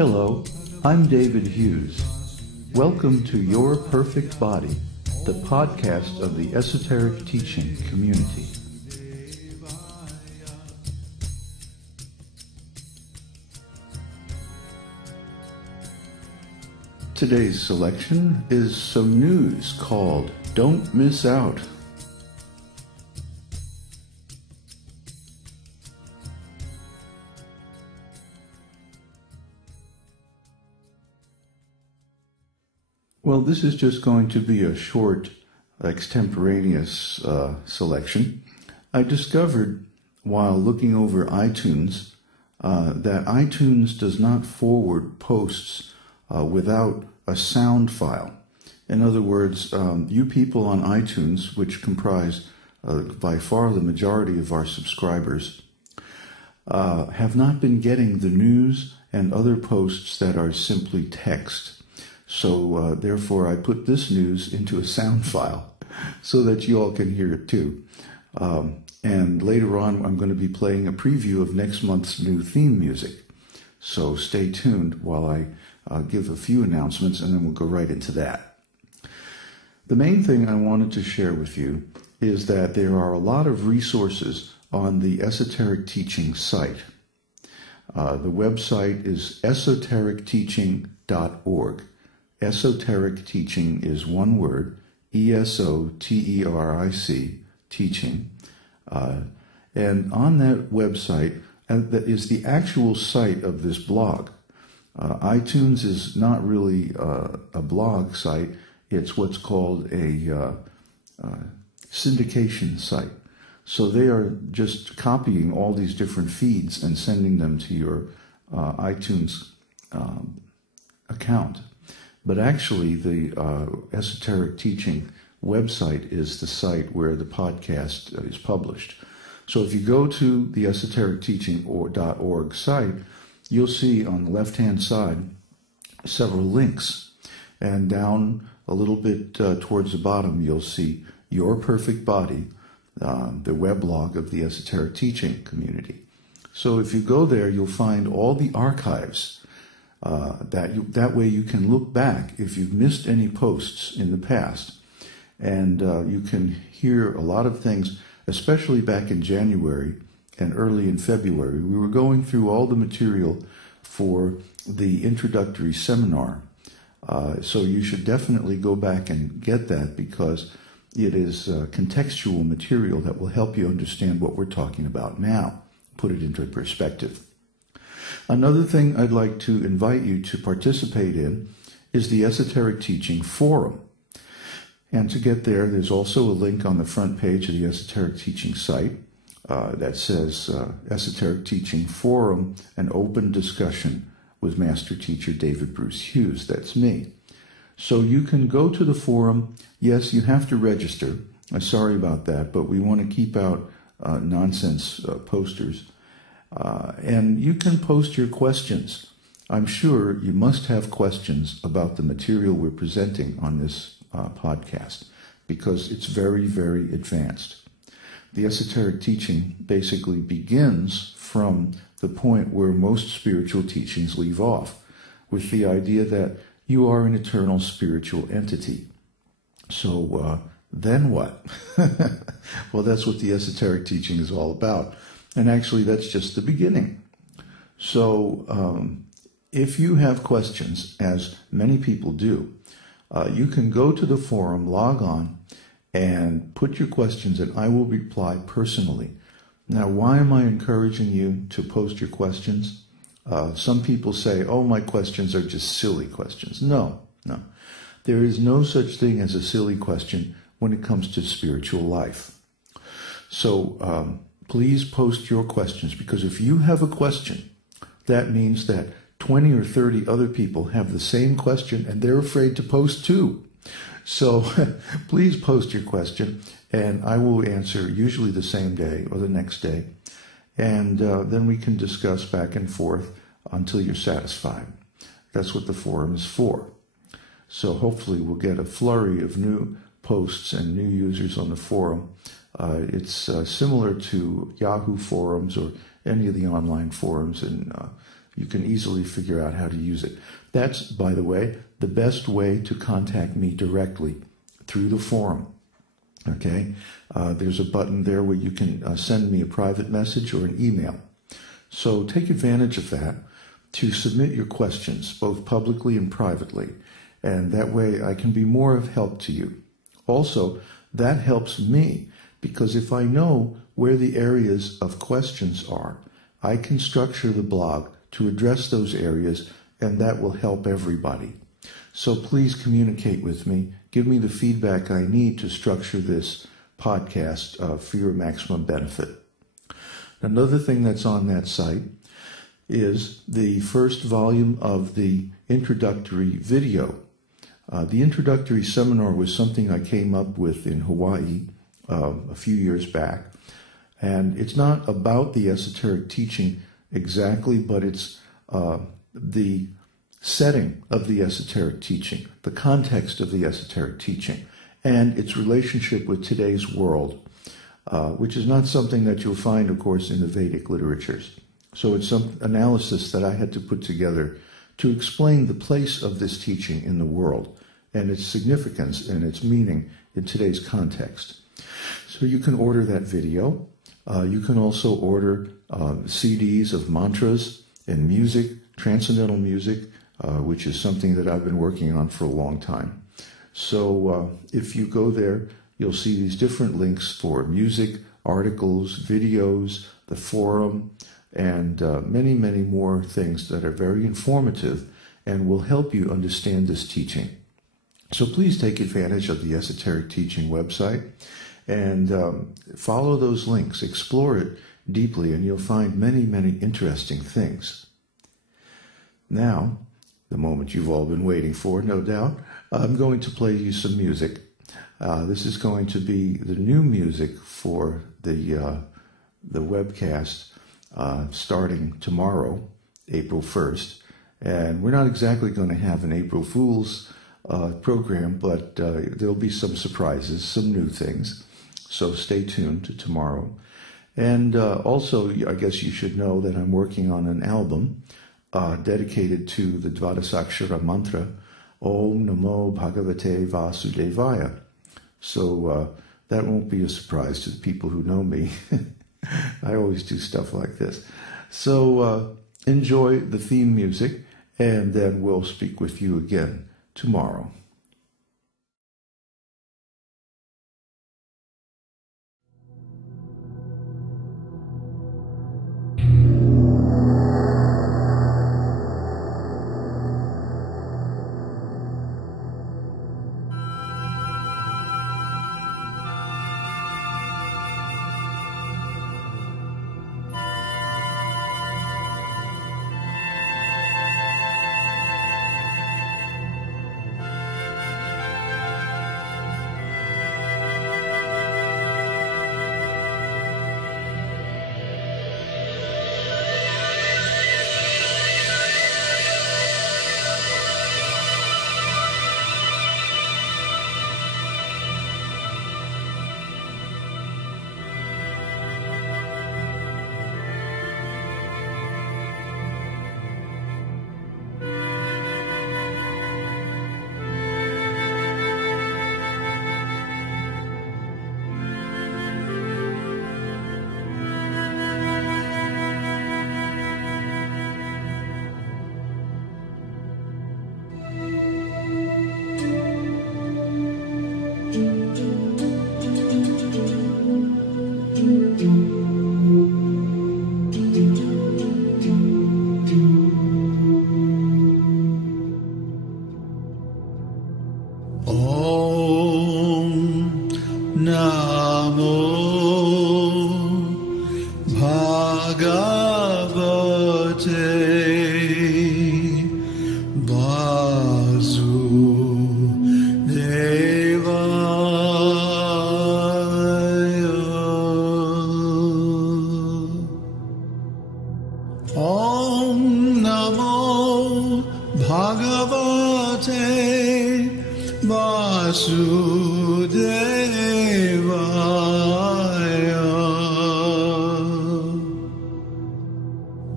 Hello, I'm David Hughes. Welcome to Your Perfect Body, the podcast of the Esoteric Teaching community. Today's selection is some news called Don't Miss Out. Well, this is just going to be a short, extemporaneous selection. I discovered while looking over iTunes that iTunes does not forward posts without a sound file. In other words, you people on iTunes, which comprise by far the majority of our subscribers, have not been getting the news and other posts that are simply text. So therefore, I put this news into a sound file so that you all can hear it too. And later on, I'm going to be playing a preview of next month's new theme music. So stay tuned while I give a few announcements, and then we'll go right into that. The main thing I wanted to share with you is that there are a lot of resources on the Esoteric Teaching site. The website is esotericteaching.org. Esoteric Teaching is one word, E-S-O-T-E-R-I-C, teaching. And on that website that is the actual site of this blog. iTunes is not really a blog site. It's what's called a syndication site. So they are just copying all these different feeds and sending them to your iTunes account. But actually, the Esoteric Teaching website is the site where the podcast is published. So if you go to the esotericteaching.org site, you'll see on the left-hand side several links. And down a little bit towards the bottom, you'll see Your Perfect Body, the weblog of the Esoteric Teaching community. So if you go there, you'll find all the archives. That way you can look back if you've missed any posts in the past. And you can hear a lot of things, especially back in January and early in February. We were going through all the material for the introductory seminar. So you should definitely go back and get that because it is contextual material that will help you understand what we're talking about now, put it into perspective. Another thing I'd like to invite you to participate in is the Esoteric Teaching Forum. And to get there, there's also a link on the front page of the Esoteric Teaching site that says Esoteric Teaching Forum, an open discussion with Master Teacher David Bruce Hughes. That's me. So you can go to the forum. Yes, you have to register. I'm sorry about that, but we want to keep out nonsense posters. And you can post your questions. I'm sure you must have questions about the material we're presenting on this podcast because it's very, very advanced. The Esoteric Teaching basically begins from the point where most spiritual teachings leave off, with the idea that you are an eternal spiritual entity. So then what? Well, that's what the Esoteric Teaching is all about. And actually, that's just the beginning. So if you have questions, as many people do, you can go to the forum, log on, and put your questions, and I will reply personally. Now, why am I encouraging you to post your questions? Some people say, oh, my questions are just silly questions. No. There is no such thing as a silly question when it comes to spiritual life. So please post your questions, because if you have a question, that means that 20 or 30 other people have the same question and they're afraid to post too. So please post your question and I will answer usually the same day or the next day. And then we can discuss back and forth until you're satisfied. That's what the forum is for. So hopefully we'll get a flurry of new posts and new users on the forum. It's similar to Yahoo forums or any of the online forums, and you can easily figure out how to use it. That's, by the way, the best way to contact me directly, through the forum. Okay? There's a button there where you can send me a private message or an email. So take advantage of that to submit your questions, both publicly and privately. And that way I can be more of help to you. Also, that helps me, because if I know where the areas of questions are, I can structure the blog to address those areas, and that will help everybody. So please communicate with me. Give me the feedback I need to structure this podcast for your maximum benefit. Another thing that's on that site is the first volume of the introductory video. The introductory seminar was something I came up with in Hawaii a few years back. And it's not about the esoteric teaching exactly, but it's the setting of the esoteric teaching, the context of the esoteric teaching, and its relationship with today's world, which is not something that you'll find, of course, in the Vedic literatures. So it's some analysis that I had to put together to explain the place of this teaching in the world and its significance and its meaning in today's context. So you can order that video. You can also order CDs of mantras and music, transcendental music, which is something that I've been working on for a long time. So if you go there, you'll see these different links for music, articles, videos, the forum, and many, many more things that are very informative and will help you understand this teaching. So please take advantage of the Esoteric Teaching website and follow those links, explore it deeply, and you'll find many, many interesting things. Now, the moment you've all been waiting for, no doubt, I'm going to play you some music. This is going to be the new music for the webcast starting tomorrow, April 1st. And we're not exactly going to have an April Fool's program, but there'll be some surprises, some new things. So stay tuned to tomorrow. And also, I guess you should know that I'm working on an album dedicated to the Dvadasakshara mantra, Om Namo Bhagavate Vasudevaya. So that won't be a surprise to the people who know me. I always do stuff like this. So enjoy the theme music, and then we'll speak with you again tomorrow.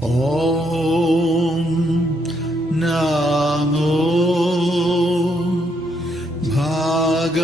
Om Bhagavate